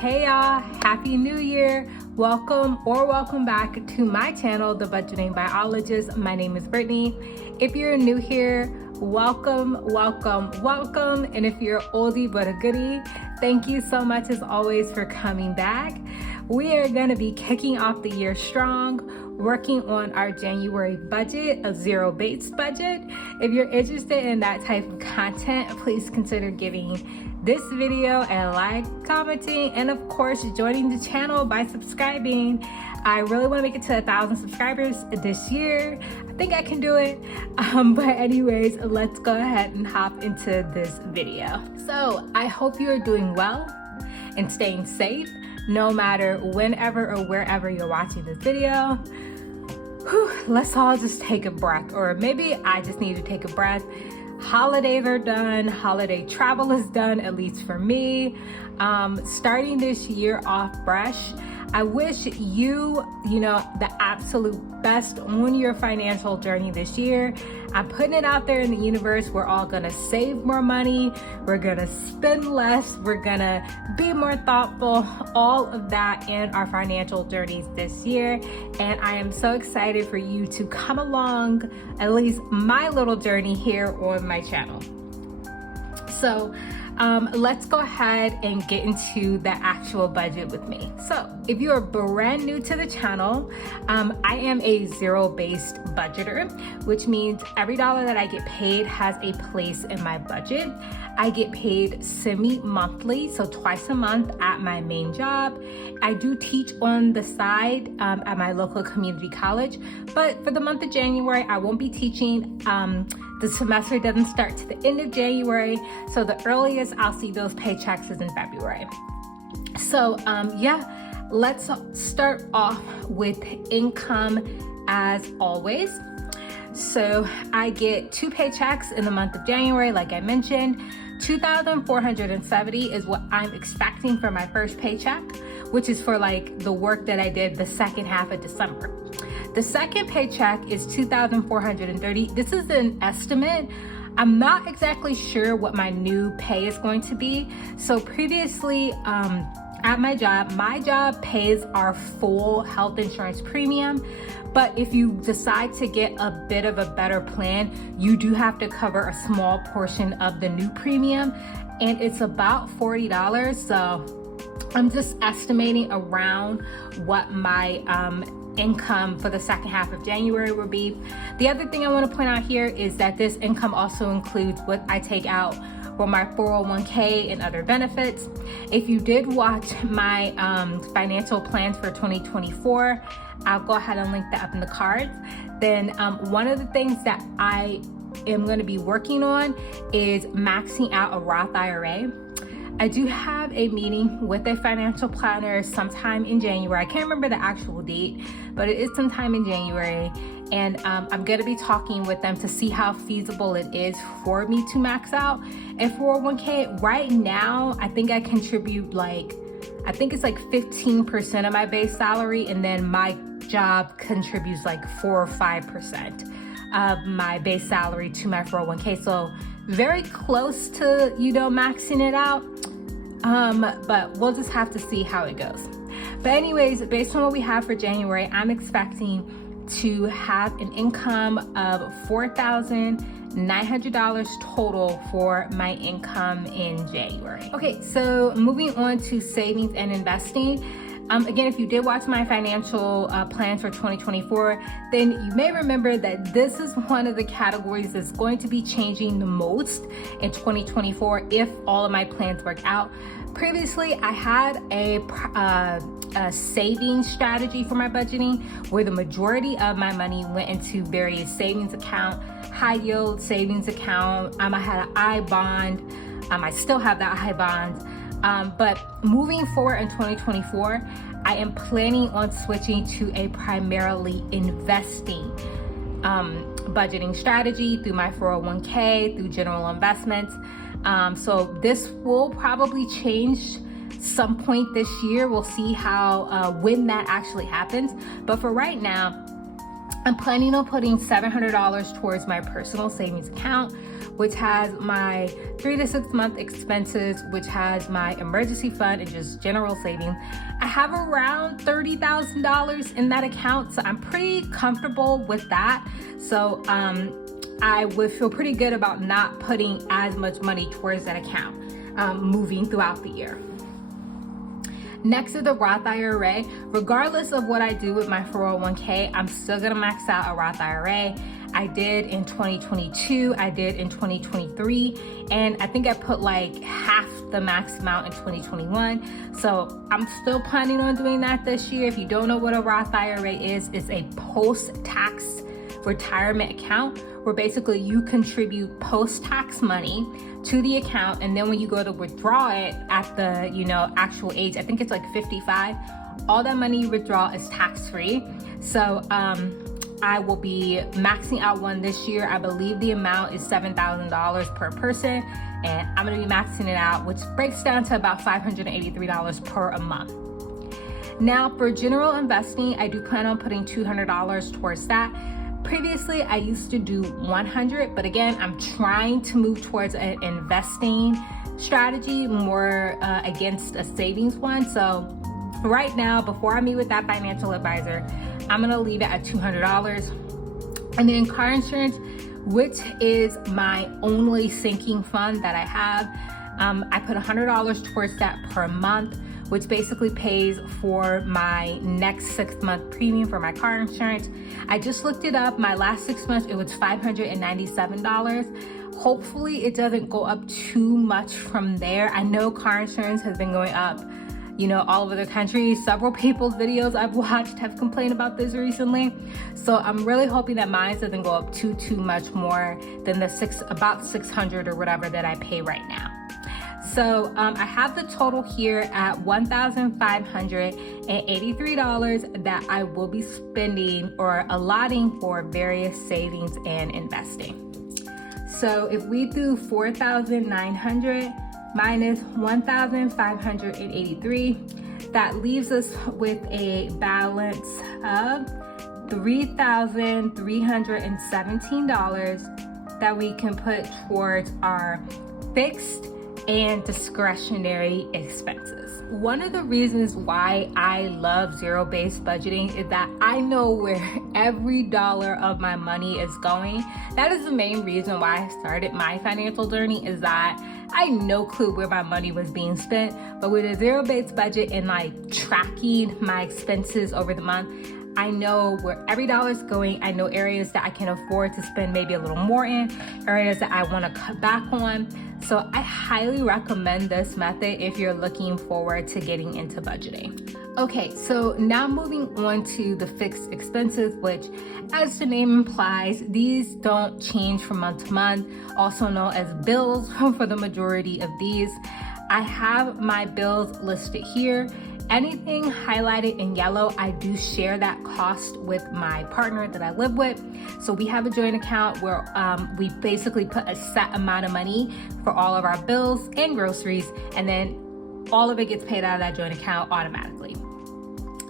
Hey y'all, happy new year. Welcome back to my channel, The Budgeting Biologist. My name is Brittany. If you're new here, welcome. And if you're oldie but a goodie, thank you so much as always for coming back. We are gonna be kicking off the year strong, working on our January budget, a zero-based budget. If you're interested in that type of content, please consider giving this video a like, commenting, and of course joining the channel by subscribing. I really want to make it to 1,000 subscribers this year. I think I can do it. But anyways, let's go ahead and hop into this video. So I hope you are doing well and staying safe, no matter whenever or wherever you're watching this video. Let's all just take a breath, or maybe I just need to take a breath. Holidays are done, holiday travel is done, at least for me. Starting this year off fresh, I wish you the absolute best on your financial journey this year. I'm putting it out there in the universe. We're all gonna save more money, we're gonna spend less, we're gonna be more thoughtful, all of that in our financial journeys this year. And I am so excited for you to come along, at least my little journey here on my channel. So let's go ahead and get into the actual budget with me. So if you are brand new to the channel, I am a zero-based budgeter, which means every dollar that I get paid has a place in my budget. I get paid semi-monthly, so twice a month at my main job. I do teach on the side at my local community college, but for the month of January, I won't be teaching. The semester doesn't start to the end of January, so the earliest I'll see those paychecks is in February. So let's start off with income as always. So I get 2 paychecks in the month of January, like I mentioned. $2,470 is what I'm expecting for my first paycheck, which is for like the work that I did the second half of December. The second paycheck is $2,430. This is an estimate. I'm not exactly sure what my new pay is going to be. So previously at my job pays our full health insurance premium. But if you decide to get a bit of a better plan, you do have to cover a small portion of the new premium, and it's about $40. So I'm just estimating around what my income for the second half of January will be. The other thing I want to point out here is that this income also includes what I take out for my 401k and other benefits. If you did watch my financial plans for 2024, I'll go ahead and link that up in the cards. Then one of the things that I am going to be working on is maxing out a Roth IRA. I do have a meeting with a financial planner sometime in January. I can't remember the actual date, but it is sometime in January. And I'm gonna be talking with them to see how feasible it is for me to max out a 401k. Right now, I think I contribute I think it's like 15% of my base salary, and then my job contributes like 4 or 5% of my base salary to my 401k. So very close to, maxing it out. But we'll just have to see how it goes. But anyways, based on what we have for January, I'm expecting to have an income of $4,900 total for my income in January. Okay, so moving on to savings and investing. Again, if you did watch my financial plans for 2024, then you may remember that this is one of the categories that's going to be changing the most in 2024 if all of my plans work out. Previously, I had a savings strategy for my budgeting where the majority of my money went into various savings account, high yield savings account. I had an iBond. I still have that iBond. But moving forward in 2024, I am planning on switching to a primarily investing budgeting strategy through my 401k, through general investments. So this will probably change some point this year. We'll see how when that actually happens. But for right now, I'm planning on putting $700 towards my personal savings account, which has my 3 to 6 month expenses, which has my emergency fund and just general savings. I have around $30,000 in that account, so I'm pretty comfortable with that. So I would feel pretty good about not putting as much money towards that account moving throughout the year. Next is the Roth IRA. Regardless of what I do with my 401k, I'm still gonna max out a Roth IRA. I did in 2022, I did in 2023, and I think I put like half the max amount in 2021. So I'm still planning on doing that this year. If you don't know what a Roth IRA is, it's a post-tax retirement account where basically you contribute post-tax money to the account, and then when you go to withdraw it at the actual age, I think it's like 55, all that money you withdraw is tax-free. So I will be maxing out one this year. I believe the amount is $7,000 per person, and I'm gonna be maxing it out, which breaks down to about $583 per a month. Now for general investing, I do plan on putting $200 towards that. Previously, I used to do $100, but again, I'm trying to move towards an investing strategy more against a savings one. So right now, before I meet with that financial advisor, I'm gonna leave it at $200. And then car insurance, which is my only sinking fund that I have, I put $100 towards that per month, which basically pays for my next 6 month premium for my car insurance. I just looked it up. My last 6 months, it was $597. Hopefully it doesn't go up too much from there. I know car insurance has been going up, all over the country. Several people's videos I've watched have complained about this recently. So I'm really hoping that mine doesn't go up too much more than about $600 or whatever that I pay right now. So I have the total here at $1,583 that I will be spending or allotting for various savings and investing. So if we do 4,900 minus 1,583, that leaves us with a balance of $3,317 that we can put towards our fixed and discretionary expenses. One of the reasons why I love zero-based budgeting is that I know where every dollar of my money is going. That is the main reason why I started my financial journey, is that I had no clue where my money was being spent. But with a zero-based budget and like tracking my expenses over the month, I know where every dollar is going. I know areas that I can afford to spend maybe a little more in, areas that I want to cut back on. So I highly recommend this method if you're looking forward to getting into budgeting. Okay, so now moving on to the fixed expenses, which, as the name implies, these don't change from month to month, also known as bills for the majority of these. I have my bills listed here. Anything highlighted in yellow, I do share that cost with my partner that I live with. So we have a joint account where we basically put a set amount of money for all of our bills and groceries, and then all of it gets paid out of that joint account automatically.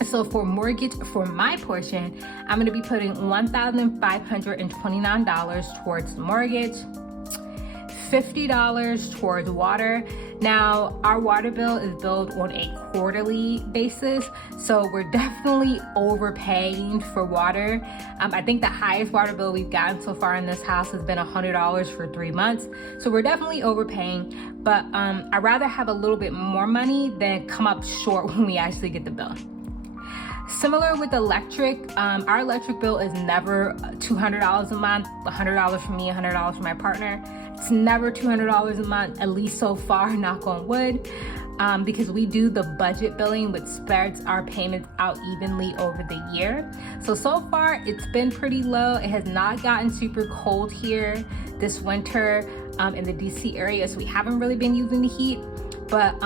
So for mortgage, for my portion, I'm gonna be putting $1,529 towards the mortgage, $50 towards water. Now, our water bill is billed on a quarterly basis, so we're definitely overpaying for water. I think the highest water bill we've gotten so far in this house has been $100 for 3 months, so we're definitely overpaying, but I'd rather have a little bit more money than come up short when we actually get the bill. Similar with electric, our electric bill is never $200 a month, $100 for me, $100 for my partner. It's never $200 a month, at least so far, knock on wood, because we do the budget billing, which spreads our payments out evenly over the year. So far, it's been pretty low. It has not gotten super cold here this winter in the DC area, so we haven't really been using the heat. But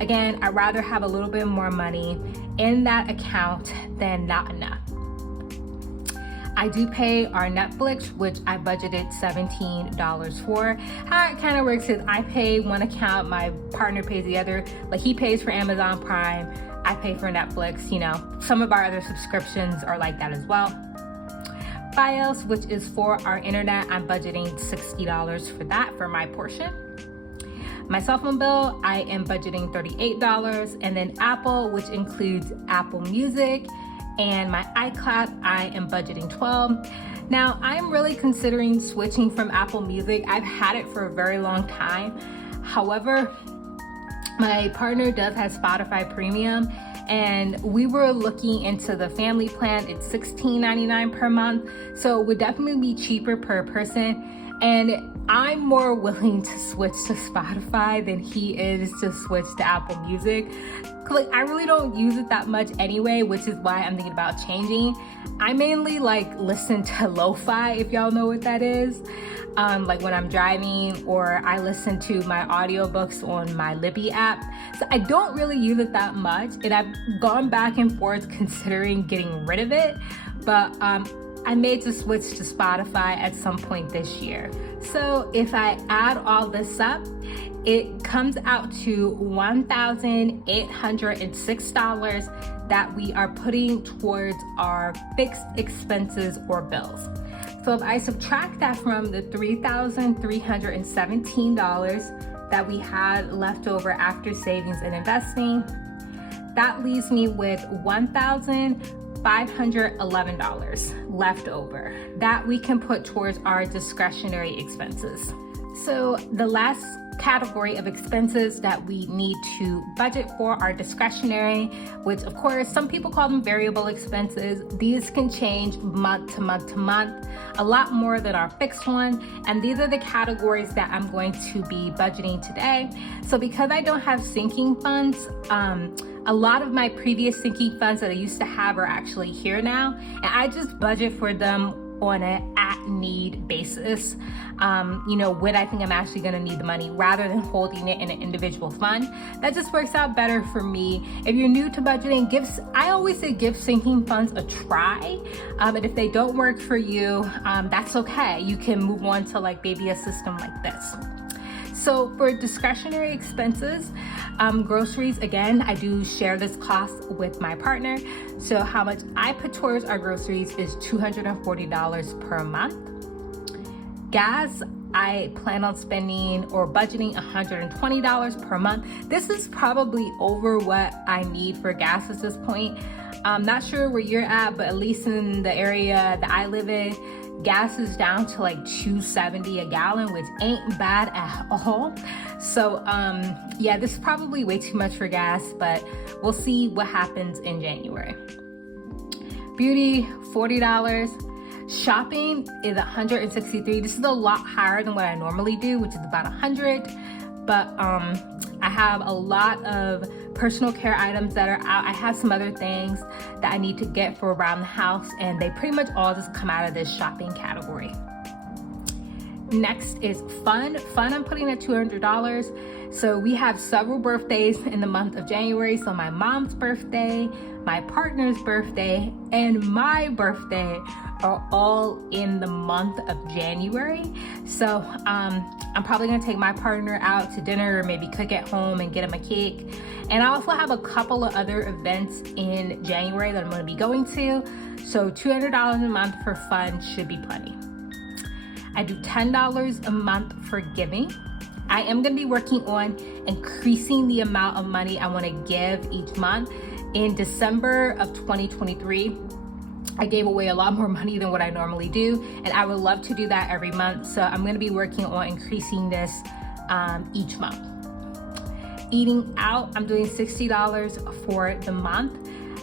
again, I'd rather have a little bit more money in that account than not enough. I do pay our Netflix, which I budgeted $17 for. How it kind of works is I pay one account, my partner pays the other. Like, he pays for Amazon Prime, I pay for Netflix, Some of our other subscriptions are like that as well. BIOS, which is for our internet. I'm budgeting $60 for that for my portion. My cell phone bill, I am budgeting $38. And then Apple, which includes Apple Music, and my iCloud, I am budgeting $12. Now, I'm really considering switching from Apple Music. I've had it for a very long time. However, my partner does have Spotify Premium, and we were looking into the family plan. It's $16.99 per month, so it would definitely be cheaper per person. And I'm more willing to switch to Spotify than he is to switch to Apple Music. Like, I really don't use it that much anyway, which is why I'm thinking about changing. I mainly listen to lo-fi, if y'all know what that is. Like when I'm driving, or I listen to my audiobooks on my Libby app. So I don't really use it that much, and I've gone back and forth considering getting rid of it, but I made to switch to Spotify at some point this year. So if I add all this up, it comes out to $1,806 that we are putting towards our fixed expenses or bills. So if I subtract that from the $3,317 that we had left over after savings and investing, that leaves me with $1,511 left over that we can put towards our discretionary expenses. So the last category of expenses that we need to budget for are discretionary, which of course some people call them variable expenses. These can change month to month to month, a lot more than our fixed one. And these are the categories that I'm going to be budgeting today. So because I don't have sinking funds, a lot of my previous sinking funds that I used to have are actually here now, and I just budget for them on an at-need basis, when I think I'm actually gonna need the money, rather than holding it in an individual fund. That just works out better for me. If you're new to budgeting, I always say give sinking funds a try, and if they don't work for you, that's okay. You can move on to maybe a system like this. So for discretionary expenses, groceries, again, I do share this cost with my partner. So how much I put towards our groceries is $240 per month. Gas, I plan on spending or budgeting $120 per month. This is probably over what I need for gas at this point. I'm not sure where you're at, but at least in the area that I live in, gas is down to $2.70 a gallon, which ain't bad at all. So yeah, this is probably way too much for gas, but we'll see what happens in January. Beauty, $40. Shopping is $163. This is a lot higher than what I normally do, which is about $100. But I have a lot of personal care items that are out. I have some other things that I need to get for around the house, and they pretty much all just come out of this shopping category. Next is fun. Fun, I'm putting at $200. So we have several birthdays in the month of January. So my mom's birthday, my partner's birthday, and my birthday are all in the month of January. So I'm probably gonna take my partner out to dinner, or maybe cook at home and get him a cake. And I also have a couple of other events in January that I'm gonna be going to. So $200 a month for fun should be plenty. I do $10 a month for giving. I am gonna be working on increasing the amount of money I wanna give each month. In December of 2023, I gave away a lot more money than what I normally do, and I would love to do that every month. So I'm gonna be working on increasing this each month. Eating out, I'm doing $60 for the month.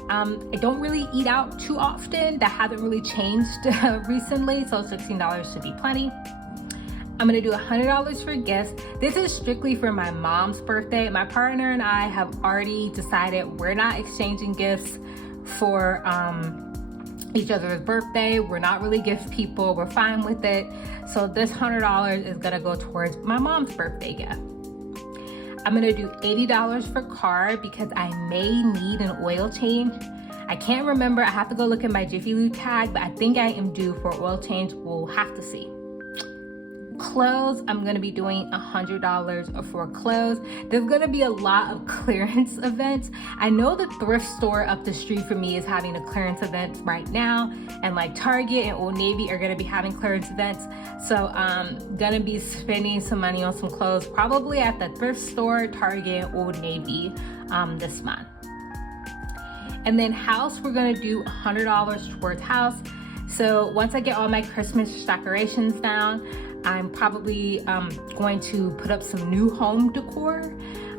I don't really eat out too often. That hasn't really changed recently, so $16 should be plenty. I'm gonna do $100 for gifts. This is strictly for my mom's birthday. My partner and I have already decided we're not exchanging gifts for each other's birthday. We're not really gift people. We're fine with it. So this $100 is gonna go towards my mom's birthday gift. I'm gonna do $80 for car because I may need an oil change. I can't remember. I have to go look at my Jiffy Lube tag, but I think I am due for an oil change. We'll have to see. Clothes, I'm gonna be doing $100 for clothes. There's gonna be a lot of clearance events. I know the thrift store up the street from me is having a clearance event right now, and like Target and Old Navy are gonna be having clearance events. So I'm gonna be spending some money on some clothes, probably at the thrift store, Target, and Old Navy this month. And then house, we're gonna do $100 towards house. So once I get all my Christmas decorations down, I'm probably going to put up some new home decor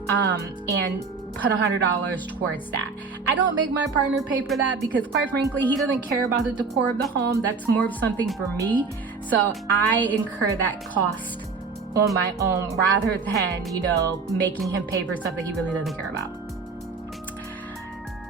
and put $100 towards that. I don't make my partner pay for that because quite frankly, he doesn't care about the decor of the home. That's more of something for me. So I incur that cost on my own rather than, you know, making him pay for stuff that he really doesn't care about.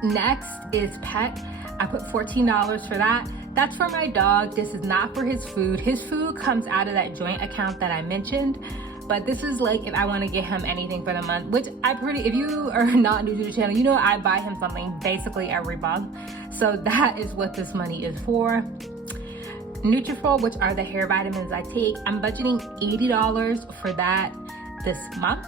Next is pet. I put $14 for that. That's for my dog. This is not for his food. His food comes out of that joint account that I mentioned. But this is like if I want to get him anything for the month, which if you are not new to the channel, you know I buy him something basically every month. So that is what this money is for. Nutrafol, which are the hair vitamins I take, I'm budgeting $80 for that this month.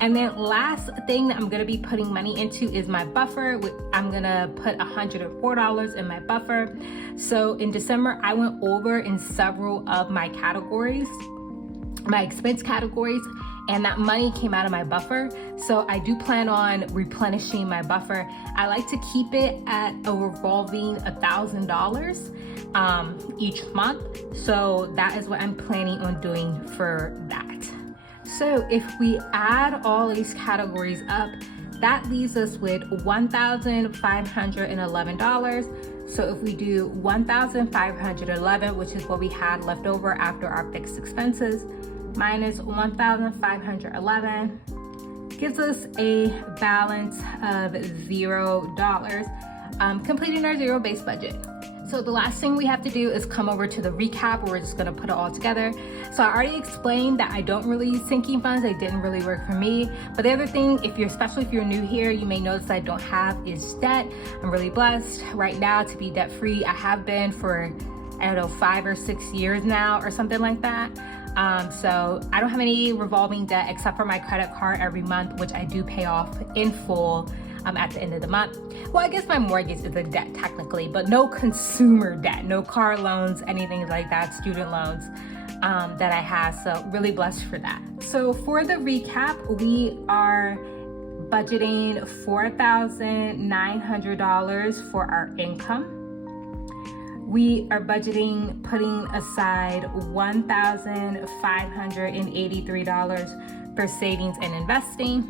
And then last thing that I'm gonna be putting money into is my buffer. I'm gonna put $104 in my buffer. So in December, I went over in several of my categories, my expense categories, and that money came out of my buffer. So I do plan on replenishing my buffer. I like to keep it at a revolving $1,000 each month. So that is what I'm planning on doing for that. So if we add all these categories up, that leaves us with $1,511. So if we do $1,511, which is what we had left over after our fixed expenses, minus $1,511, gives us a balance of $0, completing our zero-based budget. So the last thing we have to do is come over to the recap where we're just gonna put it all together. So I already explained that I don't really use sinking funds. They didn't really work for me. But the other thing, especially if you're new here, you may notice I don't have is debt. I'm really blessed right now to be debt free. I have been for, I don't know, 5 or 6 years now or something like that. So I don't have any revolving debt except for my credit card every month, which I do pay off in full at the end of the month. Well, I guess my mortgage is a debt technically, but no consumer debt, no car loans, anything like that, student loans that I have. So really blessed for that. So for the recap, we are budgeting $4,900 for our income. We are budgeting putting aside $1,583 for savings and investing.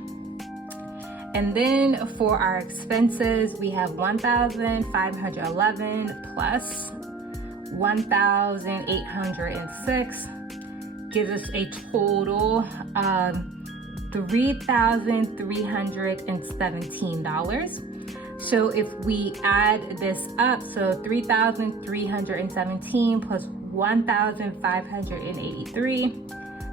And then for our expenses, we have $1,511 plus $1,806, gives us a total of $3,317. So if we add this up, so 3,317 plus 1,583,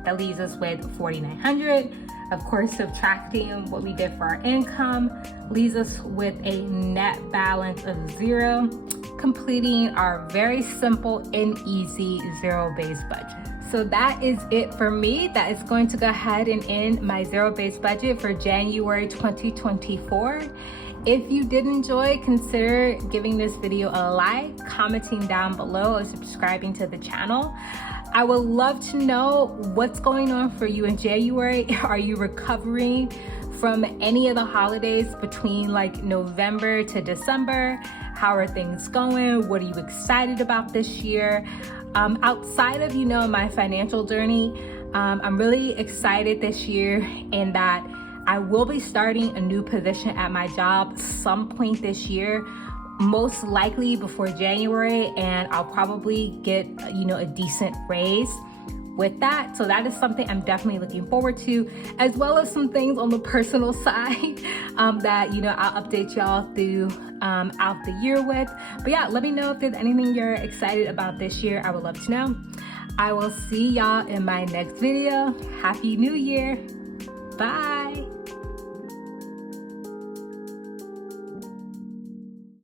that leaves us with 4,900. Of course, subtracting what we did for our income leaves us with a net balance of $0, completing our very simple and easy zero-based budget. So that is it for me. That is going to go ahead and end my zero-based budget for January 2024. If you did enjoy, consider giving this video a like, commenting down below, or subscribing to the channel. I would love to know what's going on for you in January. Are you recovering from any of the holidays between like November to December? How are things going? What are you excited about this year? Outside of, my financial journey, I'm really excited this year in that I will be starting a new position at my job some point this year, most likely before January, and I'll probably get, a decent raise with that. So that is something I'm definitely looking forward to, as well as some things on the personal side that, I'll update y'all throughout the year with. But yeah, let me know if there's anything you're excited about this year. I would love to know. I will see y'all in my next video. Happy New Year. Bye.